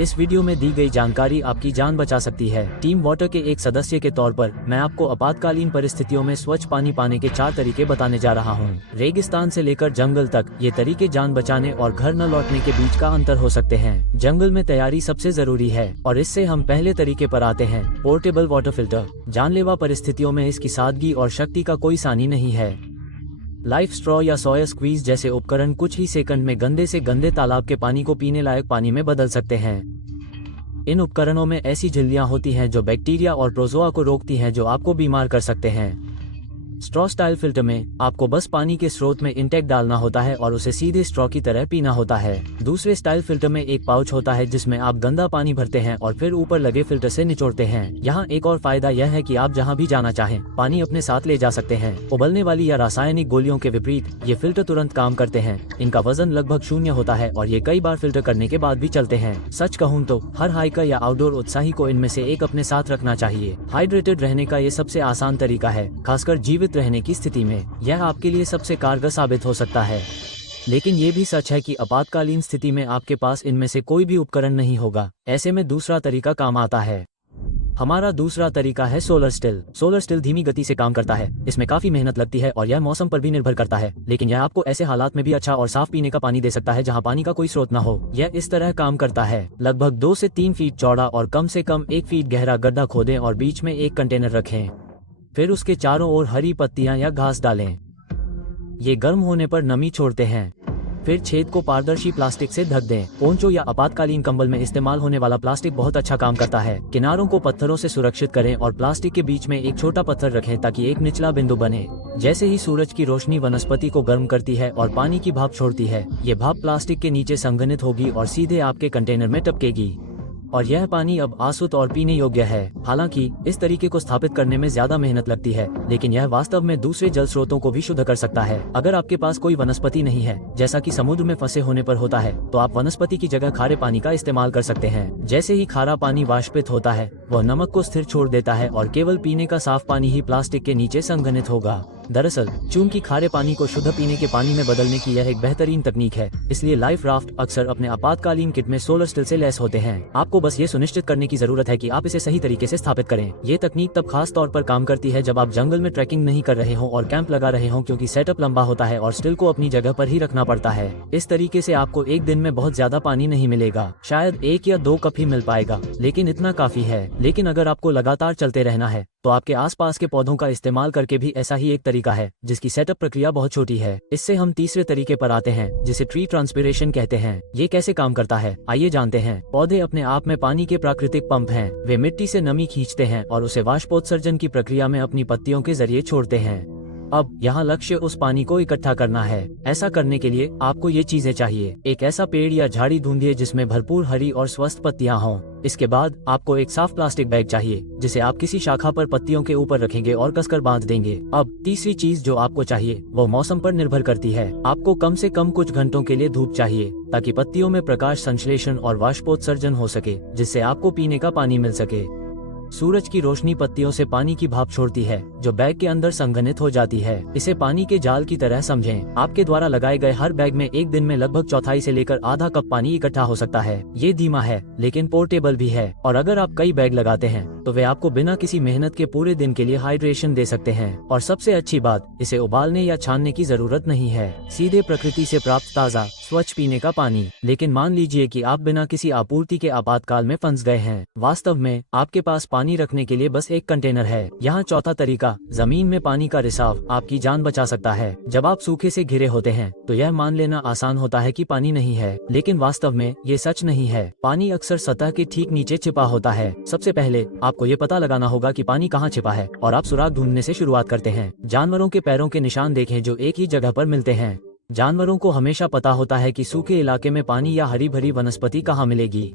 इस वीडियो में दी गई जानकारी आपकी जान बचा सकती है। टीम वाटर के एक सदस्य के तौर पर मैं आपको आपातकालीन परिस्थितियों में स्वच्छ पानी पाने के 4 तरीके बताने जा रहा हूँ। रेगिस्तान से लेकर जंगल तक ये तरीके जान बचाने और घर न लौटने के बीच का अंतर हो सकते हैं। जंगल में तैयारी सबसे जरूरी है और इससे हम पहले तरीके पर आते हैं, पोर्टेबल वाटर फिल्टर। जानलेवा परिस्थितियों में इसकी सादगी और शक्ति का कोई सानी नहीं है। लाइफ स्ट्रॉ या सोया स्क्वीज जैसे उपकरण कुछ ही सेकंड में गंदे से गंदे तालाब के पानी को पीने लायक पानी में बदल सकते हैं। इन उपकरणों में ऐसी झिल्लियां होती हैं जो बैक्टीरिया और प्रोजोआ को रोकती हैं जो आपको बीमार कर सकते हैं। स्ट्रॉ स्टाइल फिल्टर में आपको बस पानी के स्रोत में इंटेक डालना होता है और उसे सीधे स्ट्रॉ की तरह पीना होता है। दूसरे स्टाइल फिल्टर में एक पाउच होता है जिसमें आप गंदा पानी भरते हैं और फिर ऊपर लगे फिल्टर से निचोड़ते हैं। यहाँ एक और फायदा यह है कि आप जहाँ भी जाना चाहें पानी अपने साथ ले जा सकते हैं। उबलने वाली या रासायनिक गोलियों के विपरीत ये फिल्टर तुरंत काम करते हैं। इनका वजन लगभग 0 होता है और ये कई बार फिल्टर करने के बाद भी चलते हैं। सच कहूँ तो हर हाइकर या आउटडोर उत्साही को इनमें से एक अपने साथ रखना चाहिए। हाइड्रेटेड रहने का ये सबसे आसान तरीका है, खासकर जीवित रहने की स्थिति में। यह आपके लिए सबसे कारगर साबित हो सकता है। लेकिन ये भी सच है कि आपातकालीन स्थिति में आपके पास इनमें से कोई भी उपकरण नहीं होगा। ऐसे में दूसरा तरीका काम आता है। हमारा दूसरा तरीका है सोलर स्टिल। सोलर स्टिल धीमी गति से काम करता है। इसमें काफी मेहनत लगती है और यह मौसम पर भी निर्भर करता है, लेकिन यह आपको ऐसे हालात में भी अच्छा और साफ पीने का पानी दे सकता है जहां पानी का कोई स्रोत न हो। यह इस तरह काम करता है, लगभग 2 से 3 फीट चौड़ा और कम से कम 1 फीट गहरा गड्ढा खोदें और बीच में एक कंटेनर रखें। फिर उसके चारों ओर हरी पत्तियां या घास डालें। ये गर्म होने पर नमी छोड़ते हैं। फिर छेद को पारदर्शी प्लास्टिक से ढक दें। पोंचो या आपातकालीन कंबल में इस्तेमाल होने वाला प्लास्टिक बहुत अच्छा काम करता है। किनारों को पत्थरों से सुरक्षित करें और प्लास्टिक के बीच में एक छोटा पत्थर रखें ताकि एक निचला बिंदु बने। जैसे ही सूरज की रोशनी वनस्पति को गर्म करती है और पानी की भाप छोड़ती है, ये भाप प्लास्टिक के नीचे संघनित होगी और सीधे आपके कंटेनर में टपकेगी और यह पानी अब आसूत और पीने योग्य है। हालांकि इस तरीके को स्थापित करने में ज्यादा मेहनत लगती है, लेकिन यह वास्तव में दूसरे जल स्रोतों को भी शुद्ध कर सकता है। अगर आपके पास कोई वनस्पति नहीं है, जैसा कि समुद्र में फंसे होने पर होता है, तो आप वनस्पति की जगह खारे पानी का इस्तेमाल कर सकते हैं। जैसे ही खारा पानी वाष्पित होता है, वह नमक को स्थिर छोड़ देता है और केवल पीने का साफ पानी ही प्लास्टिक के नीचे संघनित होगा। दरअसल चूंकि खारे पानी को शुद्ध पीने के पानी में बदलने की यह एक बेहतरीन तकनीक है, इसलिए लाइफ राफ्ट अक्सर अपने आपातकालीन किट में सोलर स्टिल से लैस होते हैं। आपको बस ये सुनिश्चित करने की जरूरत है कि आप इसे सही तरीके से स्थापित करें। ये तकनीक तब खास तौर पर काम करती है जब आप जंगल में ट्रैकिंग नहीं कर रहे हो और कैंप लगा रहे हो, क्योंकि सेटअप लंबा होता है और स्टिल को अपनी जगह पर ही रखना पड़ता है। इस तरीके से आपको एक दिन में बहुत ज्यादा पानी नहीं मिलेगा, शायद 1 या 2 कप ही मिल पाएगा, लेकिन इतना काफी है। लेकिन अगर आपको लगातार चलते रहना है तो आपके आसपास के पौधों का इस्तेमाल करके भी ऐसा ही एक तरीका है, जिसकी सेटअप प्रक्रिया बहुत छोटी है। इससे हम तीसरे तरीके पर आते हैं, जिसे ट्री ट्रांसपिरेशन कहते हैं। ये कैसे काम करता है, आइए जानते हैं। पौधे अपने आप में पानी के प्राकृतिक पंप हैं। वे मिट्टी से नमी खींचते हैं और उसे वाष्पोत्सर्जन की प्रक्रिया में अपनी पत्तियों के जरिए छोड़ते हैं। अब यहाँ लक्ष्य उस पानी को इकट्ठा करना है। ऐसा करने के लिए आपको ये चीजें चाहिए। एक ऐसा पेड़ या झाड़ी ढूंढिए जिसमें भरपूर हरी और स्वस्थ पत्तियां हों। इसके बाद आपको एक साफ प्लास्टिक बैग चाहिए, जिसे आप किसी शाखा पर पत्तियों के ऊपर रखेंगे और कसकर बांध देंगे। अब तीसरी चीज जो आपको चाहिए वो मौसम पर निर्भर करती है। आपको कम से कम कुछ घंटों के लिए धूप चाहिए ताकि पत्तियों में प्रकाश संश्लेषण और वाष्पोत्सर्जन हो सके, जिससे आपको पीने का पानी मिल सके। सूरज की रोशनी पत्तियों से पानी की भाप छोड़ती है, जो बैग के अंदर संघनित हो जाती है। इसे पानी के जाल की तरह समझें। आपके द्वारा लगाए गए हर बैग में एक दिन में लगभग चौथाई से लेकर आधा कप पानी इकट्ठा हो सकता है। ये धीमा है, लेकिन पोर्टेबल भी है, और अगर आप कई बैग लगाते हैं तो वे आपको बिना किसी मेहनत के पूरे दिन के लिए हाइड्रेशन दे सकते हैं। और सबसे अच्छी बात, इसे उबालने या छानने की जरूरत नहीं है। सीधे प्रकृति से प्राप्त ताज़ा स्वच्छ पीने का पानी। लेकिन मान लीजिए कि आप बिना किसी आपूर्ति के आपातकाल में फंस गए हैं। वास्तव में आपके पास पानी रखने के लिए बस एक कंटेनर है। यहाँ चौथा तरीका, जमीन में पानी का रिसाव, आपकी जान बचा सकता है। जब आप सूखे से घिरे होते हैं तो यह मान लेना आसान होता है कि पानी नहीं है, लेकिन वास्तव में ये सच नहीं है। पानी अक्सर सतह के ठीक नीचे छिपा होता है। सबसे पहले आपको ये पता लगाना होगा कि पानी कहाँ छिपा है, और आप सुराग ढूंढने से शुरुआत करते हैं। जानवरों के पैरों के निशान देखें जो एक ही जगह पर मिलते हैं। जानवरों को हमेशा पता होता है कि सूखे इलाके में पानी या हरी भरी वनस्पति कहाँ मिलेगी।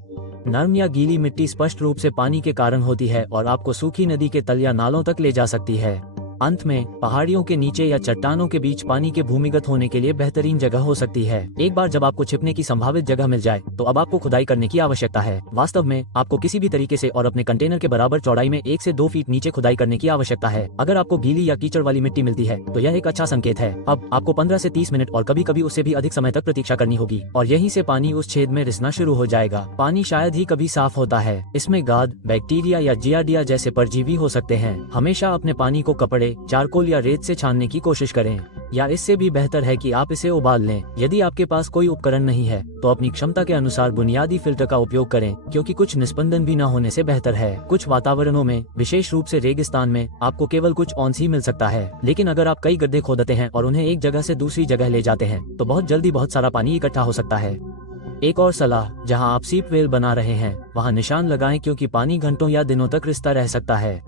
नरम या गीली मिट्टी स्पष्ट रूप से पानी के कारण होती है और आपको सूखी नदी के तल या नालों तक ले जा सकती है। अंत में पहाड़ियों के नीचे या चट्टानों के बीच पानी के भूमिगत होने के लिए बेहतरीन जगह हो सकती है। एक बार जब आपको छिपने की संभावित जगह मिल जाए तो अब आपको खुदाई करने की आवश्यकता है। वास्तव में आपको किसी भी तरीके से और अपने कंटेनर के बराबर चौड़ाई में 1 से 2 फीट नीचे खुदाई करने की आवश्यकता है। अगर आपको गीली या कीचड़ वाली मिट्टी मिलती है तो यह एक अच्छा संकेत है। अब आपको 15 से 30 मिनट और कभी कभी उससे भी अधिक समय तक प्रतीक्षा करनी होगी और यहीं से पानी उस छेद में रिसना शुरू हो जाएगा। पानी शायद ही कभी साफ होता है। इसमें गाद, बैक्टीरिया या जियार्डिया जैसे परजीवी हो सकते हैं। हमेशा अपने पानी को कपड़े, चारकोल या रेत से छानने की कोशिश करें, या इससे भी बेहतर है कि आप इसे उबाल लें। यदि आपके पास कोई उपकरण नहीं है तो अपनी क्षमता के अनुसार बुनियादी फिल्टर का उपयोग करें, क्योंकि कुछ निस्पंदन भी न होने से बेहतर है। कुछ वातावरणों में, विशेष रूप से रेगिस्तान में, आपको केवल कुछ ऑन्स ही मिल सकता है, लेकिन अगर आप कई गड्ढे खोदते हैं और उन्हें एक जगह से दूसरी जगह ले जाते हैं तो बहुत जल्दी बहुत सारा पानी इकट्ठा हो सकता है। एक और सलाह, जहां आप सीप वेल बना रहे हैं वहां निशान लगाएं, क्योंकि पानी घंटों या दिनों तक रिसता रह सकता है।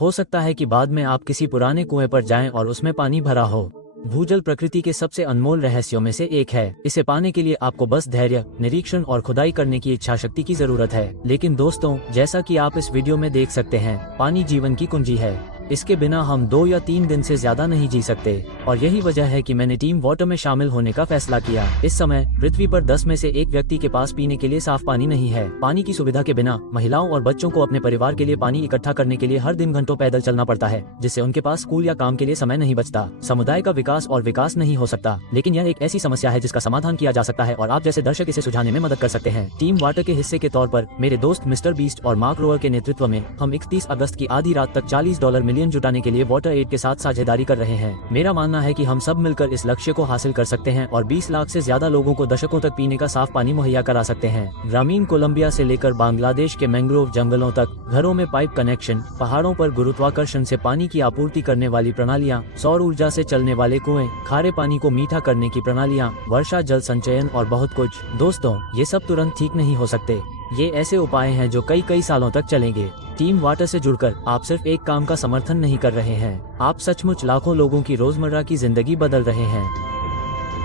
हो सकता है कि बाद में आप किसी पुराने कुएं पर जाएं और उसमें पानी भरा हो। भूजल प्रकृति के सबसे अनमोल रहस्यों में से एक है। इसे पाने के लिए आपको बस धैर्य, निरीक्षण और खुदाई करने की इच्छा शक्ति की जरूरत है। लेकिन दोस्तों, जैसा कि आप इस वीडियो में देख सकते हैं, पानी जीवन की कुंजी है। इसके बिना हम 2 या 3 दिन से ज्यादा नहीं जी सकते, और यही वजह है कि मैंने टीम वाटर में शामिल होने का फैसला किया। इस समय पृथ्वी पर 10 में से 1 व्यक्ति के पास पीने के लिए साफ पानी नहीं है। पानी की सुविधा के बिना महिलाओं और बच्चों को अपने परिवार के लिए पानी इकट्ठा करने के लिए हर दिन घंटों पैदल चलना पड़ता है, जिससे उनके पास स्कूल या काम के लिए समय नहीं बचता। समुदाय का विकास और विकास नहीं हो सकता। लेकिन यह एक ऐसी समस्या है जिसका समाधान किया जा सकता है, और आप जैसे दर्शक इसे सुझाने में मदद कर सकते हैं। टीम वाटर के हिस्से के तौर पर मेरे दोस्त मिस्टर बीस्ट और मार्क रोअर के नेतृत्व में हम 31 अगस्त की आधी रात तक $40 मिलियन जुटाने के लिए वाटर एड के साथ साझेदारी कर रहे हैं। मेरा मानना है कि हम सब मिलकर इस लक्ष्य को हासिल कर सकते हैं और 20 लाख से ज्यादा लोगों को दशकों तक पीने का साफ पानी मुहैया करा सकते हैं। ग्रामीण कोलंबिया से लेकर बांग्लादेश के मैंग्रोव जंगलों तक, घरों में पाइप कनेक्शन, पहाड़ों पर गुरुत्वाकर्षण से पानी की आपूर्ति करने वाली प्रणालियां, सौर ऊर्जा से चलने वाले कुएं, खारे पानी को मीठा करने की प्रणालियां, वर्षा जल संचयन और बहुत कुछ। दोस्तों, ये सब तुरंत ठीक नहीं हो सकते। ये ऐसे उपाय हैं जो कई सालों तक चलेंगे। टीम वाटर से जुड़कर आप सिर्फ एक काम का समर्थन नहीं कर रहे हैं, आप सचमुच लाखों लोगों की रोजमर्रा की जिंदगी बदल रहे हैं।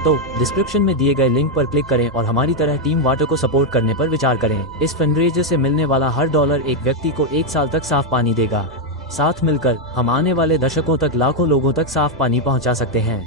तो डिस्क्रिप्शन में दिए गए लिंक पर क्लिक करें और हमारी तरह टीम वाटर को सपोर्ट करने पर विचार करें। इस फंडरेजर से मिलने वाला हर डॉलर एक व्यक्ति को 1 साल तक साफ पानी देगा। साथ मिलकर हम आने वाले दशकों तक लाखों लोगों तक साफ पानी पहुंचा सकते हैं।